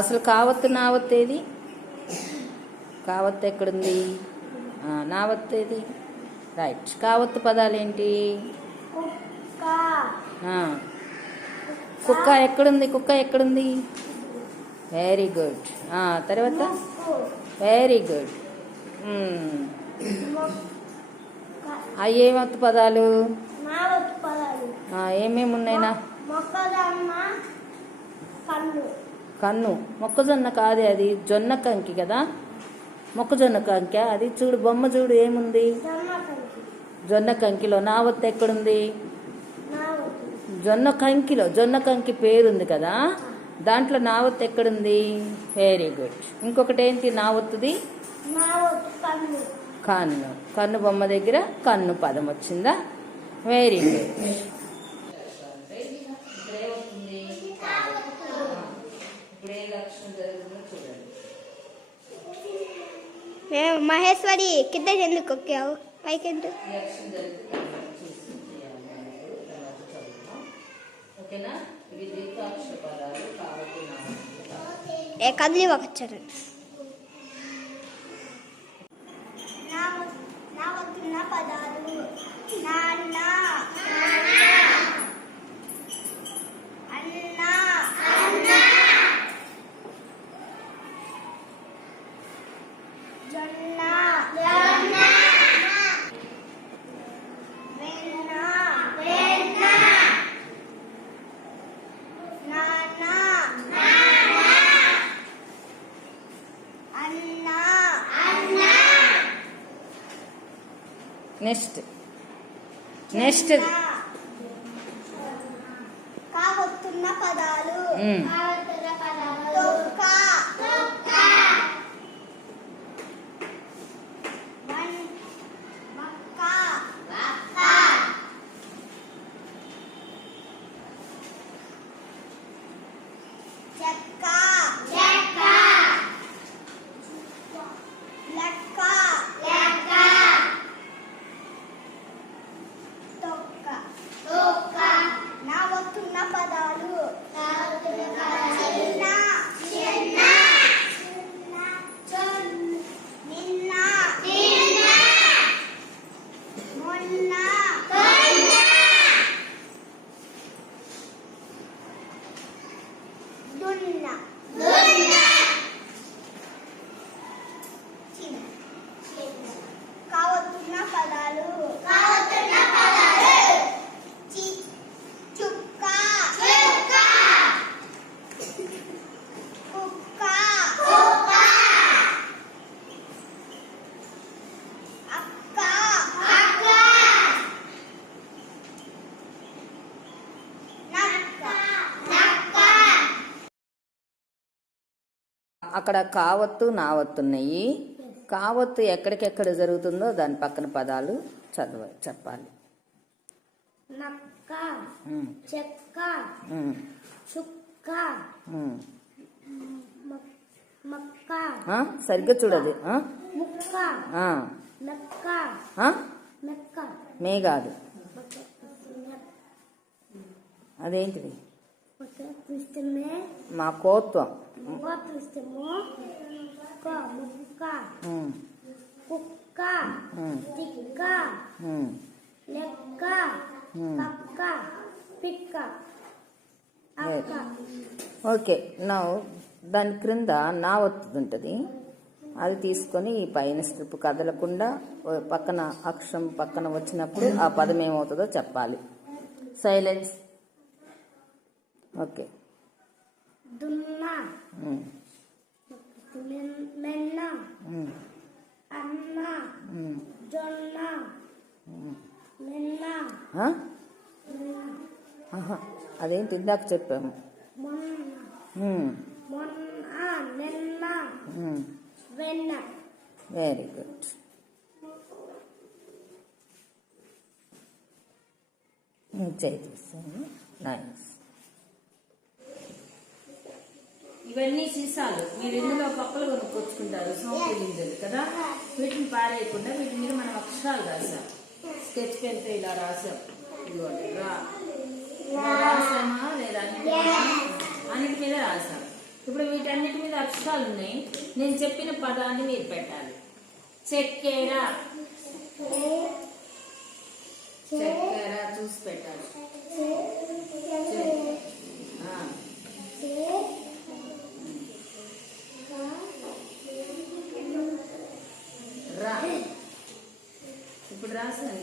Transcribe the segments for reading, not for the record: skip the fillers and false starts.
అసలు కావత్తు నావత్తు ఏది? కావత్తు ఎక్కడుంది? నావత్తు ఏది? రైట్. కావత్తు పదాలు ఏంటి? కుక్క ఎక్కడుంది? కుక్క ఎక్కడుంది? Very good. తర్వాత వెరీ గుడ్. అవి ఏమత్తు పదాలు? ఏమేమి ఉన్నాయినా? కన్ను. మొక్కజొన్న కాదే, అది జొన్న కంకి కదా. మొక్కజొన్న కంక అది. చూడు బొమ్మ చూడు, ఏముంది? జొన్న కంకిలో నావత్తు ఎక్కడుంది? జొన్న కంకిలో. జొన్న కంకి పేరుంది కదా, దాంట్లో నావత్తు ఎక్కడుంది? Very good. ఇంకొకటి ఏంటి నావత్తుది? కన్ను. కన్ను బొమ్మ దగ్గర కన్ను పదం వచ్చిందా? Very good. మహేశ్వరి కింద ఎందుకు ఒక్కావు? పైకి కదిలి వచ్చారు. పదాలు నాన్న, అన్న, జొన్న, వెన్న, నాన్న, అన్న. నెక్స్ట్ కావత్తున్న పదాలు తొక్క, మక్క, చెక్క, లెక్క, నావత్తున్న పదాలు చిన్న, నిన్న, మొన్న, దున్న. కావత్తున్న పదాలు చుక్క, కుక్క, అక్క, అక్కడ కావత్తు నావత్తున్నాయి. కావత్తు ఎక్కడికెక్కడ జరుగుతుందో దాని పక్కన పదాలు చెప్పాలి. నక్క, చెక్క, చుక్క, మక్క. సరిగ్గా చూడదు. ముక్క, మెక్క, మెక్క. మే కాదు, అదేంటిది? మా కోత్వం. ముక్క, కుక్క, తిక్క, లెక్క, కక్క, పిక్క, అక్క. ఓకే. నా దాని క్రింద నావత్తు ఉంటుంది. అది తీసుకొని ఈ పైన స్ట్రిప్ కదలకుండా పక్కన అక్షరం పక్కన వచ్చినప్పుడు ఆ పదం ఏమవుతుందో చెప్పాలి. సైలెన్స్. ఓకే. దున్న, మెన్న, అన్న, జొన్న, మెన్న. అదేంటి ఇందాక చెప్పాము. నిన్న, వెన్న. Very good. చేస్తాను. నైస్. ఇవన్నీ సీసాలు. మీరు ఇందులో పక్కలు కొనుక్కొచ్చుకుంటారు, సోంపు గింజలు కదా. వీటిని పారేయకుండా వీటి మీద మనం అక్షరాలు రాసాం. స్కెచ్ పెన్తో ఇలా రాసాం. ఇదిగోండి రాసామా లేదా అన్నిటి మీద రాసాం. ఇప్పుడు వీటన్నిటి మీద అక్షరాలు ఉన్నాయి. నేను చెప్పిన పదాన్ని మీరు పెట్టాలి. చక్కెర, చక్కెర చూసి పెట్టాలి. రా, ఇప్పుడు రాసాను.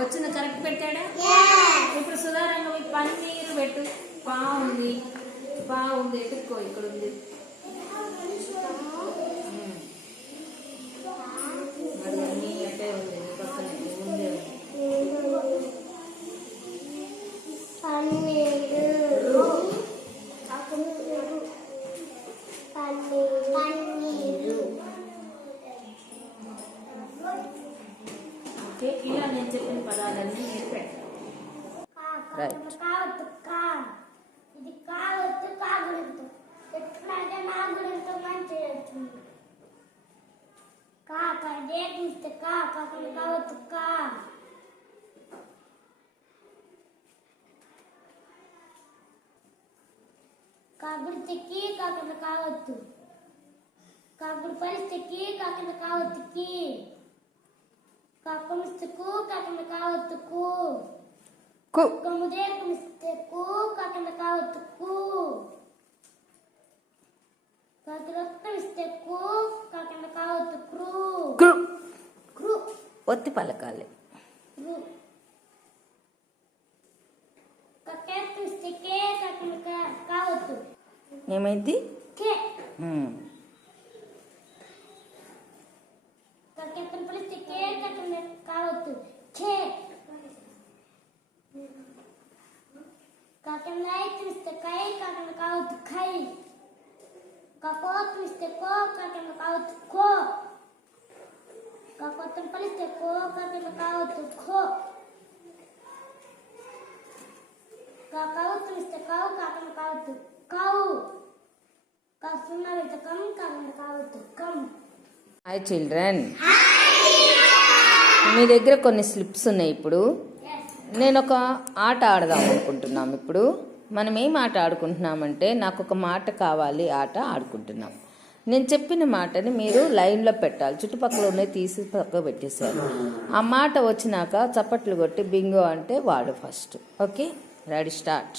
వచ్చిన కరెక్ట్ పెట్టాడా? ఇప్పుడు సుధారంగం పన్నీరు పెట్టు. బాగుంది, బాగుంది. ఎత్తుక్కో, ఇక్కడ ఉంది. మరి అన్నీ అట్టే ఉంది పక్కన ముందే. ఓకే, ఇలా నేను చెప్పిన పదాలన్నీ మీరు పెట్టాలి. రైట్. ఇది కావద్దు, కాగుడంతో ఎట్లాగే నా గుడంతో మంచి వచ్చింది. కాక దేకిస్తే కాకని కావద్దు. కాగుడితే కీ కాకుండా కావద్దు. కాకుడు పరిస్తే కీ కాకుండా కావద్దు. కాకుమిస్తే కూ కాకుండా కావద్దు. కముదేకుమిస్తే కూ కాకుండా కావద్దు. కాకి రక్తమిస్తే కూ కాకుండా కావద్దు. క్రూ ఒత్తి పలకాలి. కక్కెత్తిస్తే కే కాకుండా కావద్దు. ఏమైంది? కే. కక్కెత్తని పిలిస్తే కే కాకుండా కావద్దు. కే. కాకుండా ఎత్తిస్తే కై కాకుండా కావద్దు. కై. కాకోత్తిస్తే కో కాకుండా కావద్దు. కో. కాకోత్తని పిలిస్తే కో కాకుండా కావద్దు. ఖో. కావుత్తిస్తే కావు కాకుండా కావద్దు. కావు. కాసున్నా పెడితే కమ్ కాకుండా కావద్దు. కమ్. హాయ్ చిల్డ్రన్, మీ దగ్గర కొన్ని స్లిప్స్ ఉన్నాయి. ఇప్పుడు నేను ఒక ఆట ఆడదాం అనుకుంటున్నాం. ఇప్పుడు మనం ఏం ఆట ఆడుకుంటున్నామంటే, నాకు ఒక మాట కావాలి ఆట ఆడుకుంటున్నాం. నేను చెప్పిన మాటని మీరు లైన్లో పెట్టాలి. చుట్టుపక్కల ఉన్నాయి తీసి పక్కకు పెట్టేశారు. ఆ మాట వచ్చినాక చప్పట్లు కొట్టి బింగో అంటే వాడు ఫస్ట్. Okay, ready, start.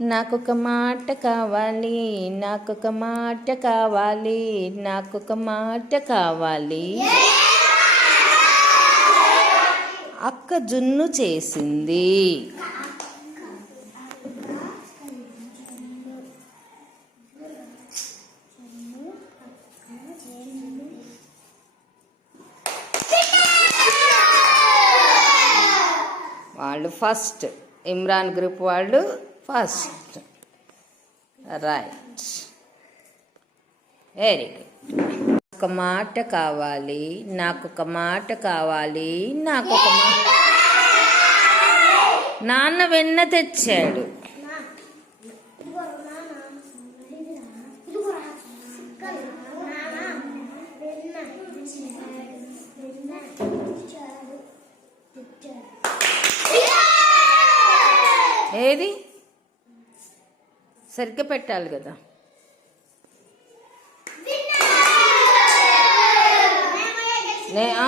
నాకొక మాట కావాలి, నాకొక మాట కావాలి, నాకొక మాట కావాలి. అక్క జున్ను చేసింది. వాళ్ళు ఫస్ట్, ఇమ్రాన్ గ్రూప్ వాళ్ళు ఫస్ట్. Right, very good. ఒక మాట కావాలి, నాకొక మాట కావాలి, నాకొక మాట. నాన్న వెన్న తెచ్చాడు. ఏది సరిగ్గా పెట్టాలి కదా.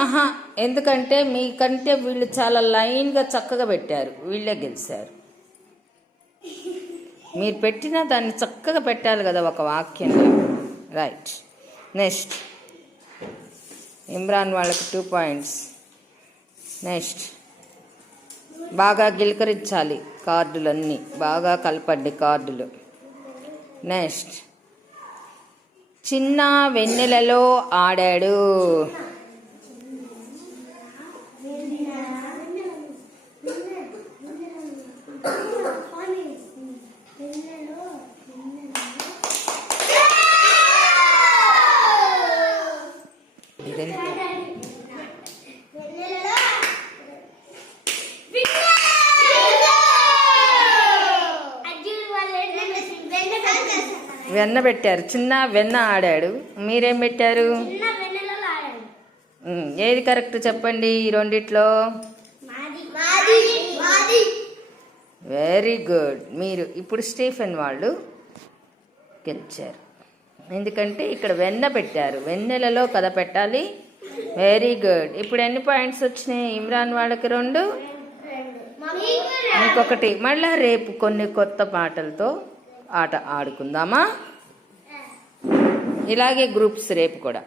ఆహా, ఎందుకంటే మీకంటే వీళ్ళు చాలా లైన్గా చక్కగా పెట్టారు, వీళ్ళే గెలిచారు. మీరు పెట్టినా దాన్ని చక్కగా పెట్టాలి కదా ఒక వాక్యంలో. Right, next. ఇమ్రాన్ వాళ్ళకి 2 పాయింట్స్. నెక్స్ట్, బాగా గిలకరించాలి కార్డులన్నీ, బాగా కలపండి కార్డులు. నెక్స్ట్, చిన్న వెన్నెలలో ఆడాడు. వెన్న పెట్టారు, చిన్న వెన్న ఆడాడు. మీరేం పెట్టారు? ఏది కరెక్ట్ చెప్పండి ఈ రెండిట్లో? Very good. మీరు ఇప్పుడు స్టీఫెన్ వాళ్ళు గెలిచారు, ఎందుకంటే ఇక్కడ వెన్న పెట్టారు, వెన్నెలలో కదా పెట్టాలి. Very good. ఇప్పుడు ఎన్ని పాయింట్స్ వచ్చినాయి? ఇమ్రాన్ వాళ్ళకి 2, ఇంకొకటి. మళ్ళా రేపు కొన్ని కొత్త పాటలతో ఆట ఆడుకుందామా? ఇలాగే గ్రూప్స్ రేపు కూడా.